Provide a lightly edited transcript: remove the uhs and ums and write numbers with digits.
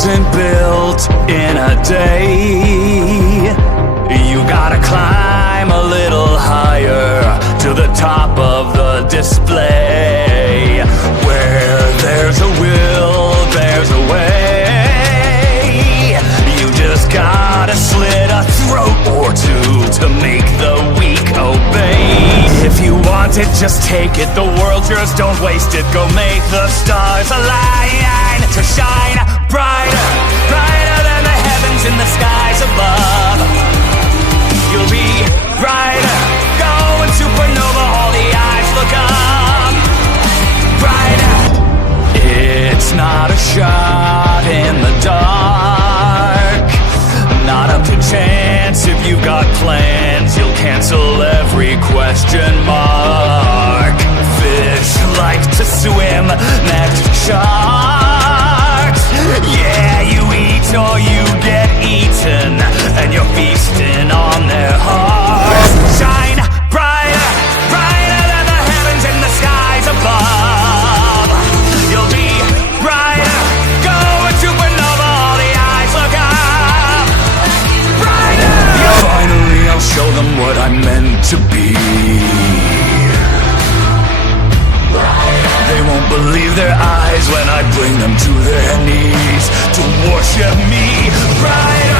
wasn't built in a day. You gotta climb a little higher to the top of the display. Where there's a will, there's a way. You just gotta slit a throat or two to make the weak obey. If you want it, just take it. The world's yours, don't waste it. Go make the stars align to shine brighter, brighter than the heavens in the skies above. You'll be brighter, going supernova, all the eyes look up. Brighter. It's not a shot in the dark, not up to chance. If you got plans, you'll cancel every question mark. Fish like to swim next to sharks. Yeah, you eat or you get eaten, and you're feasting on their hearts. Shine brighter, brighter than the heavens and the skies above. You'll be brighter, going supernova, all the eyes look up. Brighter! Yeah, finally I'll show them what I'm meant to be. They won't believe their eyes when I bring them to their knees to worship me. Brighter.